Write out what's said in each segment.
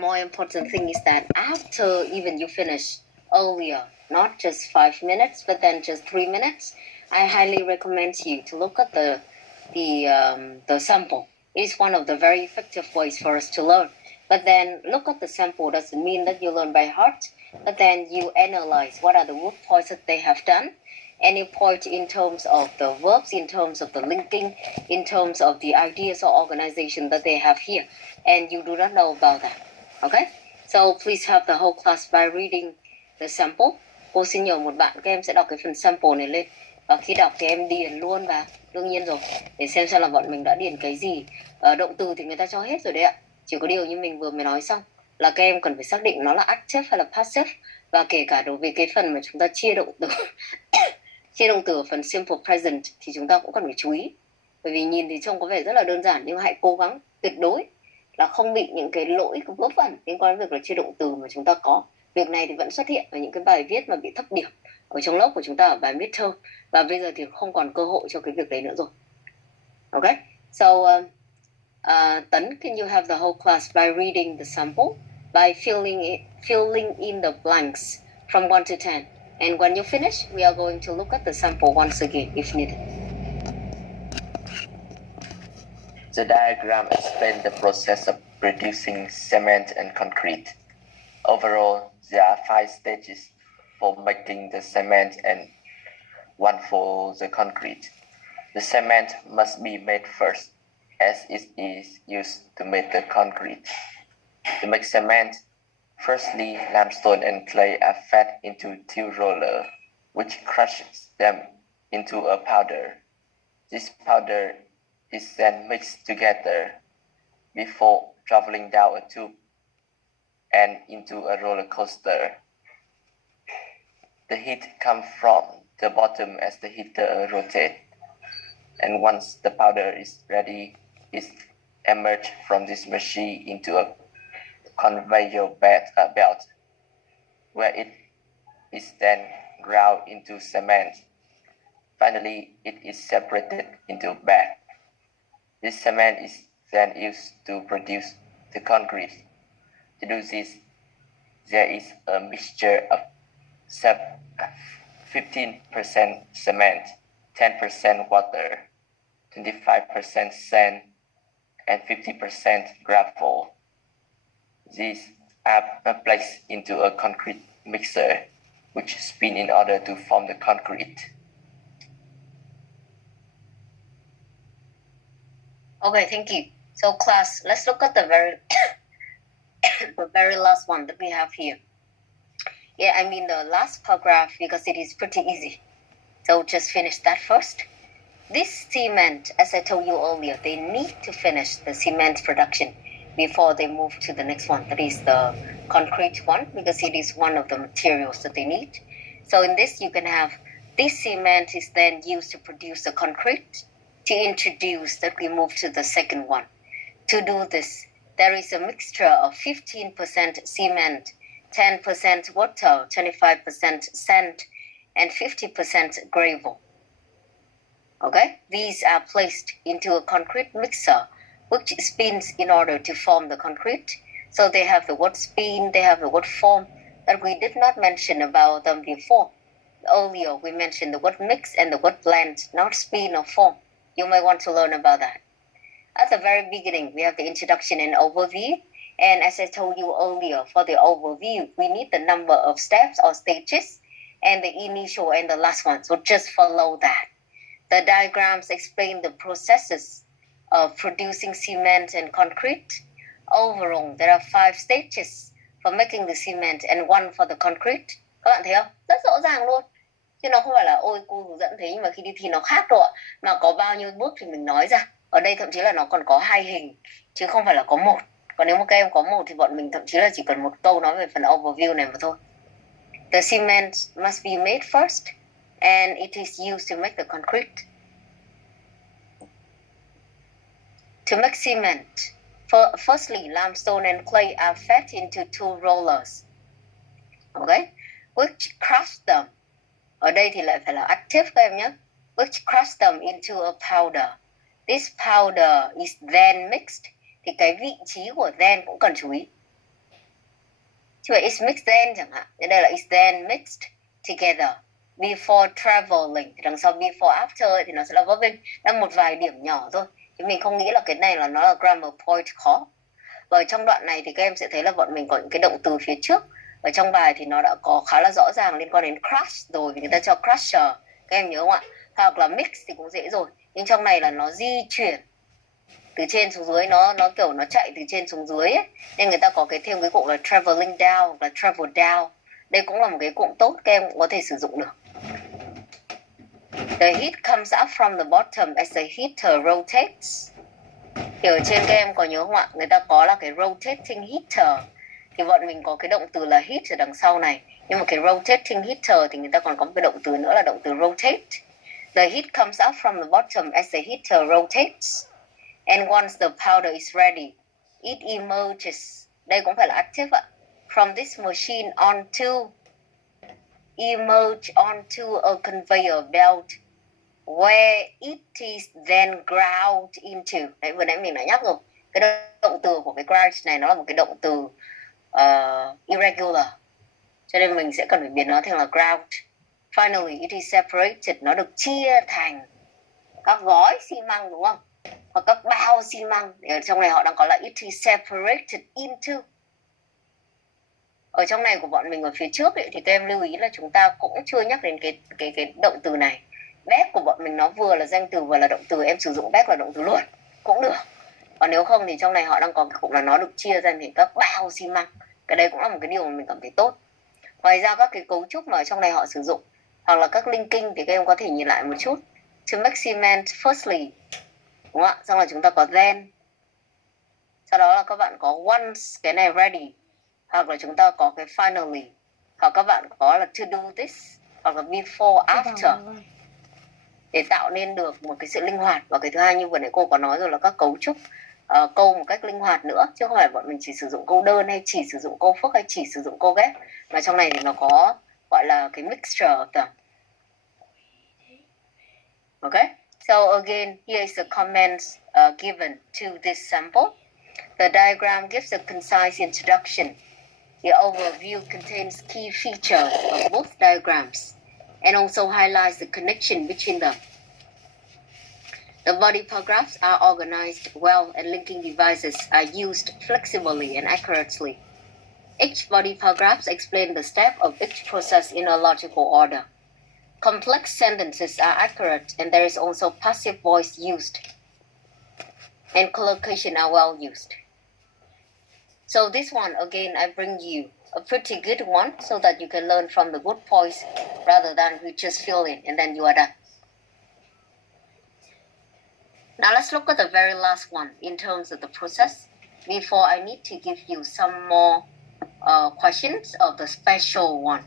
more important thing is that after even you finish earlier, not just 5 minutes, but then just 3 minutes, I highly recommend you to look at the sample. It's one of the very effective ways for us to learn. But then look at the sample doesn't mean that you learn by heart, but then you analyze what are the root points that they have done. Any point in terms of the verbs, in terms of the linking, in terms of the ideas or organization that they have here, and you do not know about that. Okay? So please have the whole class by reading the sample. Cô xin nhờ một bạn, các em sẽ đọc cái phần sample này lên. Và khi đọc thì em điền luôn vào, đương nhiên rồi, để xem là bọn mình đã điền cái gì. Động từ thì người ta cho hết rồi đấy ạ. Chỉ có điều như mình vừa mới nói xong là các em cần phải xác định nó là active hay là passive. Và kể cả đối với cái phần mà chúng ta chia động từ chia động từ ở phần simple present thì chúng ta cũng cần phải chú ý. Bởi vì nhìn thì trông có vẻ rất là đơn giản, nhưng hãy cố gắng tuyệt đối là không bị những cái lỗi vớ vẩn liên quan đến việc là chia động từ mà chúng ta có. Việc này thì vẫn xuất hiện ở những cái bài viết mà bị thấp điểm ở trong lớp của chúng ta ở bài midterm, và bây giờ thì không còn cơ hội cho cái việc đấy nữa rồi. Okay, so Tấn, can you have the whole class by reading the sample, by filling in the blanks from 1 to 10, and when you finish, we are going to look at the sample once again if needed. The diagram explains the process of producing cement and concrete. Overall, there are 5 stages for making the cement and 1 for the concrete. The cement must be made first, as it is used to make the concrete. To make cement, firstly, limestone and clay are fed into 2 rollers, which crushes them into a powder. This powder is then mixed together before traveling down a tube and into a roller coaster. The heat comes from the bottom as the heater rotates, and once the powder is ready, it emerges from this machine into a conveyor belt, where it is then ground into cement. Finally, it is separated into bags. This cement is then used to produce the concrete. To do this, there is a mixture of 15% cement, 10% water, 25% sand, and 50% gravel. These are placed into a concrete mixer, which spin in order to form the concrete. Okay, thank you. So class, let's look at the very last one that we have here. Yeah, I mean the last paragraph, because it is pretty easy. So just finish that first. This cement, as I told you earlier, they need to finish the cement production before they move to the next one. That is the concrete one, because it is one of the materials that they need. So in this, you can have this cement is then used to produce the concrete. To introduce that, we move to the second one. To do this, there is a mixture of 15% cement, 10% water, 25% sand, and 50% gravel. Okay, these are placed into a concrete mixer, which spins in order to form the concrete. So they have the word spin, they have the word form, that we did not mention about them before. Earlier, we mentioned the word mix and the word blend, not spin or form. You might want to learn about that. At the very beginning, we have the introduction and overview. And as I told you earlier, for the overview, we need the number of steps or stages, and the initial and the last one. So just follow that. The diagrams explain the processes of producing cement and concrete. Overall, there are 5 stages for making the cement and 1 for the concrete. Các bạn thấy không? Rất rõ ràng luôn. Chứ nó không phải là ôi cô hướng dẫn thế nhưng mà khi đi thi nó khác đâu ạ. Mà có bao nhiêu bước thì mình nói ra. Ở đây thậm chí là nó còn có 2 hình, chứ không phải là có 1. Còn nếu mà các em có 1 thì bọn mình thậm chí là chỉ cần 1 câu nói về phần overview này mà thôi. The cement must be made first, and it is used to make the concrete. To make cement, firstly, limestone and clay are fed into 2 rollers. Okay? Which crush them. Ở đây thì lại phải là active các em nhé. Which crush them into a powder. This powder is then mixed. Thì cái vị trí của then cũng cần chú ý. chứ phải it's mixed then chẳng hạn. Thế đây là it's then mixed together. Before traveling thì đằng sau before after thì nó sẽ là verb in. Đang một vài điểm nhỏ thôi, chứ mình không nghĩ là cái này là nó là grammar point khó. Và ở trong đoạn này thì các em sẽ thấy là bọn mình có những cái động từ phía trước. Ở trong bài thì nó đã có khá là rõ ràng liên quan đến crush rồi, vì người ta cho crusher, các em nhớ không ạ? Hoặc là mix thì cũng dễ rồi, nhưng trong này là nó di chuyển từ trên xuống dưới, nó kiểu nó chạy từ trên xuống dưới ấy. Nên người ta có thêm cái cụm là traveling down hoặc là travel down. Đây cũng là một cái cụm tốt, các em cũng có thể sử dụng được. The heat comes up from the bottom as the heater rotates. Thì ở trên các em có nhớ không ạ? Người ta có là cái rotating heater. Thì bọn mình có cái động từ là heat ở đằng sau này. Nhưng mà cái rotating heater thì người ta còn có một cái động từ nữa là động từ rotate. The heat comes up from the bottom as the heater rotates. And once the powder is ready, it emerges. Đây cũng phải là active ạ. From this machine emerge onto a conveyor belt where it is then ground into. Đấy, vừa nãy mình đã nhắc rồi. Cái động từ của cái ground này nó là một cái động từ irregular. Cho nên mình sẽ cần phải biến nó thành là ground. Finally, it is separated. Nó được chia thành các gói xi măng đúng không? Hoặc các bao xi măng. Ở trong này họ đang có là it is separated into. Ở trong này của bọn mình ở phía trước ấy, thì các em lưu ý là chúng ta cũng chưa nhắc đến cái động từ này. Back của bọn mình nó vừa là danh từ vừa là động từ, em sử dụng back là động từ luôn cũng được. Còn nếu không thì trong này họ đang có cái cụm là nó được chia ra thành các bao xi măng. Cái đấy cũng là một cái điều mà mình cảm thấy tốt. Ngoài ra các cái cấu trúc mà ở trong này họ sử dụng hoặc là các linking thì các em có thể nhìn lại một chút. To make cement firstly, đúng không ạ? Xong là chúng ta có then. Sau đó là các bạn có once, cái này ready. Hoặc là chúng ta có cái finally. Hoặc các bạn có là to do this. Hoặc là before, after. Để tạo nên được một cái sự linh hoạt. Và cái thứ hai như vừa nãy cô có nói rồi là các cấu trúc câu một cách linh hoạt nữa. Chứ không phải bọn mình chỉ sử dụng câu đơn hay chỉ sử dụng câu phức hay chỉ sử dụng câu ghép. Mà trong này thì nó có gọi là cái mixture of them. Okay? So again, here is the comments given to this sample. The diagram gives a concise introduction. The overview contains key features of both diagrams and also highlights the connection between them. The body paragraphs are organized well and linking devices are used flexibly and accurately. Each body paragraph explains the step of each process in a logical order. Complex sentences are accurate and there is also passive voice used. And collocation are well used. So this one, again, I bring you a pretty good one so that you can learn from the good points rather than you just fill in and then you are done. Now let's look at the very last one in terms of the process. Before I need to give you some more questions of the special one.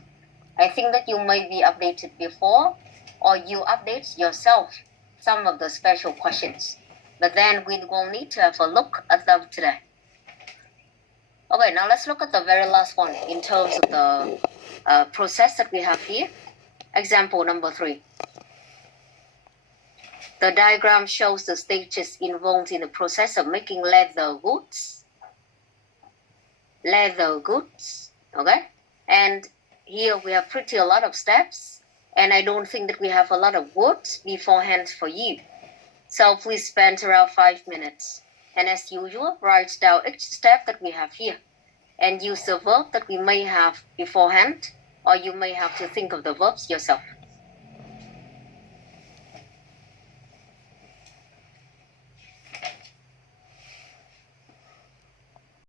I think that you may be updated before or you update yourself some of the special questions. But then we will need to have a look at them today. Okay, now let's look at the very last one in terms of the process that we have here. Example number 3. The diagram shows the stages involved in the process of making leather goods. Leather goods, okay? And here we have pretty a lot of steps, and I don't think that we have a lot of words beforehand for you. So please spend around 5 minutes. And as usual, write down each step that we have here. And use the verb that we may have beforehand, or you may have to think of the verbs yourself.